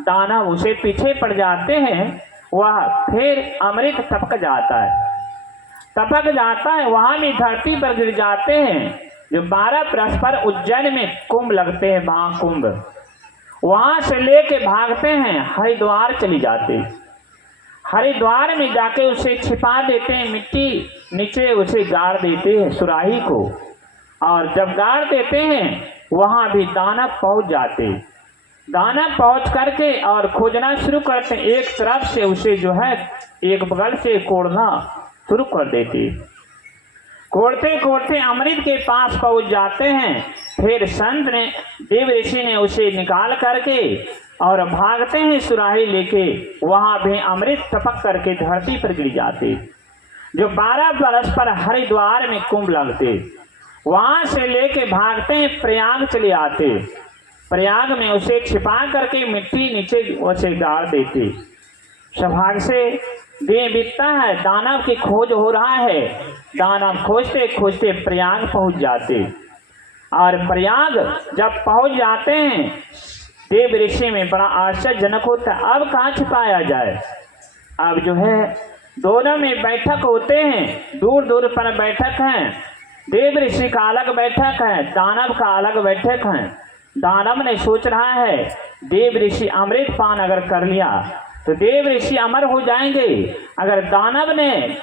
दानव उसे पीछे पड़ जाते हैं, वह फिर अमृत टपक जाता है, वहां भी धरती पर गिर जाते हैं। जो 12 बरस पर उज्जैन में कुंभ लगते हैं, महाकुंभ, वहां से लेके भागते हैं, हरिद्वार चली जाते। हरिद्वार में जाके उसे छिपा देते हैं, मिट्टी नीचे उसे गाड़ देते हैं सुराही को। और जब गाड़ देते हैं वहां भी दानव पहुंच जाते। दानव पहुंच करके और खोजना शुरू करते, एक तरफ से उसे जो है एक बगल से कोड़ना शुरू कर देते। कोड़ते कोड़ते अमृत के पास पहुंच जाते हैं। फिर संत ने, देव ऋषि ने उसे निकाल करके और भागते हैं सुराही लेके, वहां भी अमृत टपक करके धरती पर गिर जाते। जो 12 बरस पर हरिद्वार में कुंभ लगते, वहां से लेके भागते हैं प्रयाग चले आते। प्रयाग में उसे छिपा करके मिट्टी नीचे उसे गाड़ देते। सौभाग्य से दिन बीतता है, दानव की खोज हो रहा है। दानव खोजते खोजते प्रयाग पहुंच जाते। और प्रयाग जब पहुंच जाते हैं, देव ऋषि में बड़ा आश्चर्यजनक होता है, अब कहाँ छिपाया जाए। अब जो है दोनों में बैठक होते हैं, दूर दूर पर बैठक है। देव ऋषि का अलग बैठक है, दानव का अलग बैठक है। दानव ने सोच रहा है, देव ऋषि अमृत पान अगर कर लिया तो देव ऋषि अमर हो जाएंगे, अगर दानव ने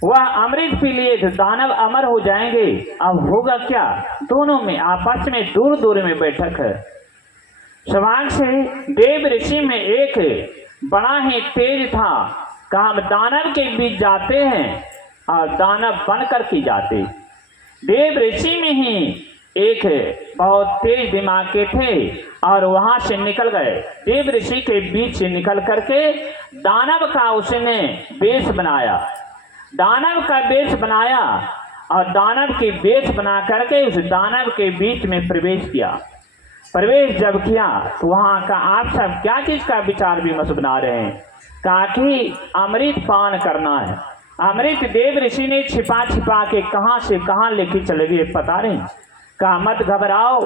वह अमृत पी लिए तो दानव अमर हो जाएंगे। अब होगा क्या, दोनों में आपस में दूर दूर में बैठक है। सौभाग्य से देव ऋषि में एक बड़ा ही तेज था, कहा हम दानव के बीच जाते हैं और दानव बन कर के जाते। देव ऋषि में ही एक बहुत तेज दिमाग के थे और वहां से निकल गए। देव ऋषि के बीच से निकल करके दानव का उसने वेश बनाया, दानव का वेश बनाया और दानव की वेश बना करके उस दानव के बीच में प्रवेश किया। प्रवेश जब किया तो वहां का आप सब क्या चीज का विचार विमर्श बना रहे हैं, कहा कि अमृत पान करना है। अमृत देव ऋषि ने छिपा छिपा के कहां से कहां लेके चले गए पता नहीं। कहा मत घबराओ,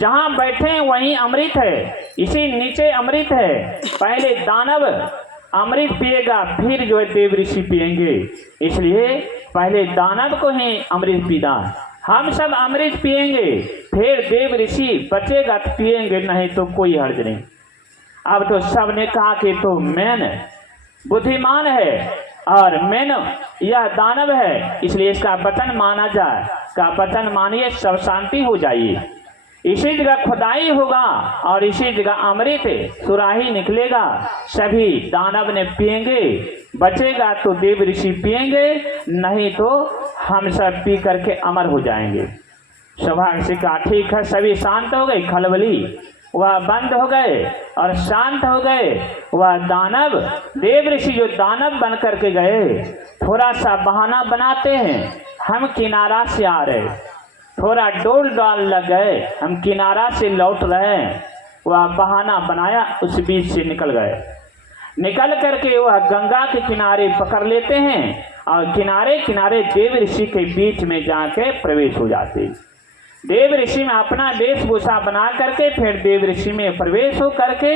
जहां बैठे हैं वहीं अमृत है, इसी नीचे अमृत है। पहले दानव अमृत पिएगा, फिर जो है देव ऋषि पिएंगे, इसलिए पहले दानव को ही अमृत पीना। हम सब अमृत पिएंगे, फिर देव ऋषि बचेगा तो पिएंगे, नहीं तो कोई हर्ज नहीं। अब तो सब ने कहा कि तो मैन बुद्धिमान है और मैन यह दानव है, इसलिए इसका वचन माना जाए। का वचन मानिए, सब शांति हो जाइए। इसी जगह खुदाई होगा और इसी जगह अमृत सुराही निकलेगा, सभी दानव ने पिएंगे, बचेगा तो देव ऋषि पिएंगे, नहीं तो हम सब पी करके अमर हो जाएंगे। सौभाग्य से कहा ठीक है, सभी शांत हो गए, खलबली वह बंद हो गए और शांत हो गए। वह दानव, देव ऋषि जो दानव बन करके गए, थोड़ा सा बहाना बनाते हैं, हम किनारा से आ रहे, थोड़ा डोल डाल लग गए, हम किनारा से लौट रहे हैं। वह बहाना बनाया, उस बीच से निकल गए। निकल करके वह गंगा के किनारे पकड़ लेते हैं और किनारे किनारे देव ऋषि के बीच में जाके प्रवेश हो जाते। देव ऋषि में अपना वेशभूषा बना करके फिर देव ऋषि में प्रवेश हो करके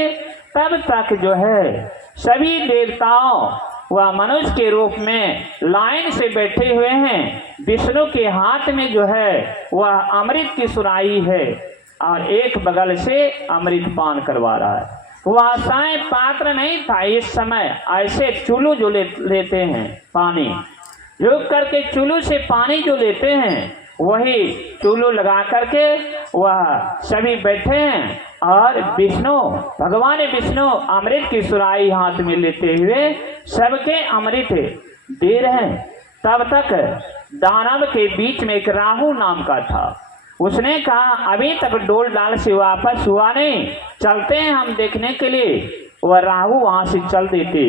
तब तक जो है सभी देवताओं वह मनुष्य के रूप में लाइन से बैठे हुए हैं। विष्णु के हाथ में जो है वह अमृत की सुराही है और एक बगल से अमृत पान करवा रहा है। वह साय पात्र नहीं था, इस समय ऐसे चूल्हू जो लेते हैं पानी, झुक करके चूल्हू से पानी जो लेते हैं वही चूल्हू लगा करके वह सभी बैठे हैं और विष्णु, भगवान विष्णु अमृत की सुराही हाथ में लेते हुए सबके अमृत दे रहे हैं। तब तक दानव के बीच में एक राहु नाम का था, उसने कहा अभी तक डोल डाल से वापस हुआ नहीं, चलते हैं हम देखने के लिए। वह राहु वहां से चल देते,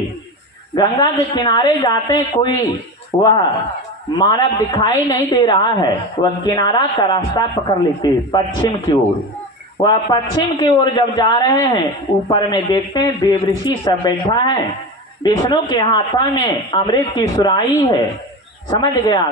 गंगा के किनारे जाते, कोई वह मानव दिखाई नहीं दे रहा है, वह किनारा का रास्ता पकड़ लेते पश्चिम की ओर। वह पश्चिम की ओर जब जा रहे हैं, ऊपर में देखते हैं देव ऋषि सब बैठा है, विष्णु के हाथों में अमृत की सुराही है। समझ गया।